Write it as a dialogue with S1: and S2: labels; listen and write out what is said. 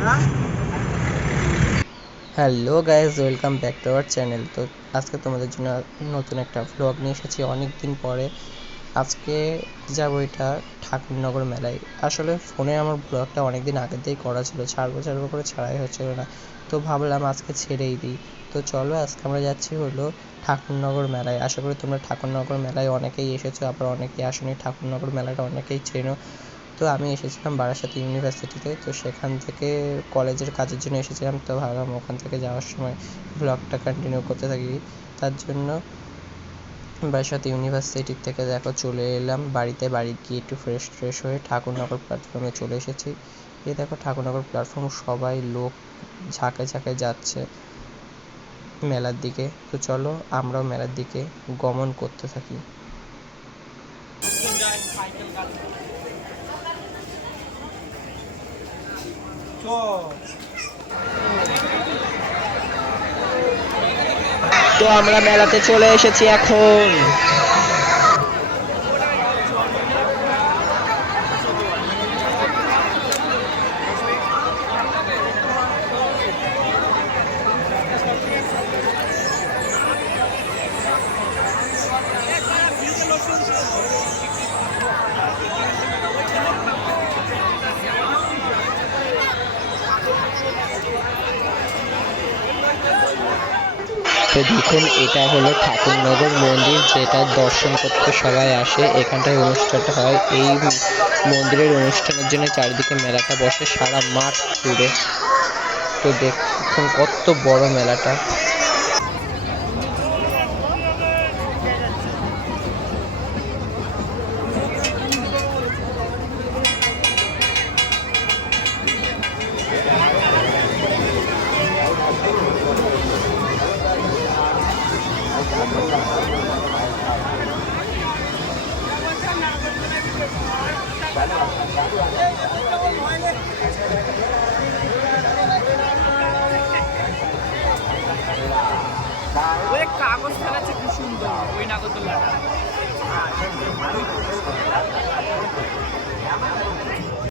S1: হ্যাঁ?
S2: Hello guys welcome back to our channel তো আজকে তোমাদের জন্য নতুন একটা ভ্লগ নিয়ে এসেছি অনেক দিন পরে। আজকে যাব এটা ঠাকুরনগর মেলায়। আসলে ফোনে আমার ব্লগটা অনেক দিন আগের থেকেই করা ছিল, ছাড়বো ছাড়বো করে ছাড়াই হচ্ছিল না। তো ভাবলাম আজকে ছেড়েই দিই। তো চলো আজকে আমরা যাচ্ছি হলো ঠাকুরনগর মেলায়। আশা করি তোমরা ঠাকুরনগর মেলায় অনেকেই এসেছ, আবার অনেকেই আসোনি। ঠাকুরনগর মেলাটা অনেকেই চেনো। তো আমি এসেছিলাম বারাসাত ইউনিভার্সিটিতে। তো সেখান থেকে কলেজের কাজের জন্য এসেছিলাম। তো ভাবলাম ওখান থেকে যাওয়ার সময় ব্লগটা কন্টিনিউ করতে থাকি। তার জন্য বারাসাত ইউনিভার্সিটির থেকে দেখো চলে এলাম। বাড়িতে বাড়ি গিয়ে একটু ফ্রেশ ট্রেশ হয়ে ঠাকুরনগর প্ল্যাটফর্মে চলে এসেছি। এই দেখো ঠাকুরনগর প্ল্যাটফর্ম সবাই লোক ঝাঁকে ঝাঁকে যাচ্ছে মেলার দিকে। তো চলো আমরাও মেলার দিকে গমন করতে থাকি। তো আমরা মেলাতে চলে এসেছি এখন। তো দেখুন, এটা হলো ঠাকুরনগর মন্দির, যেটা দর্শন করতে সবাই আসে। এখানটায় অনুষ্ঠানটা হয়। এই মন্দিরের অনুষ্ঠানের জন্য চারিদিকে মেলাটা বসে সারা মাঠ জুড়ে। তো দেখুন, কত বড় মেলাটা।
S3: ওই কাগজ ফেলাচ্ছে খুব সুন্দর। ওই নাগরদোল্লাটা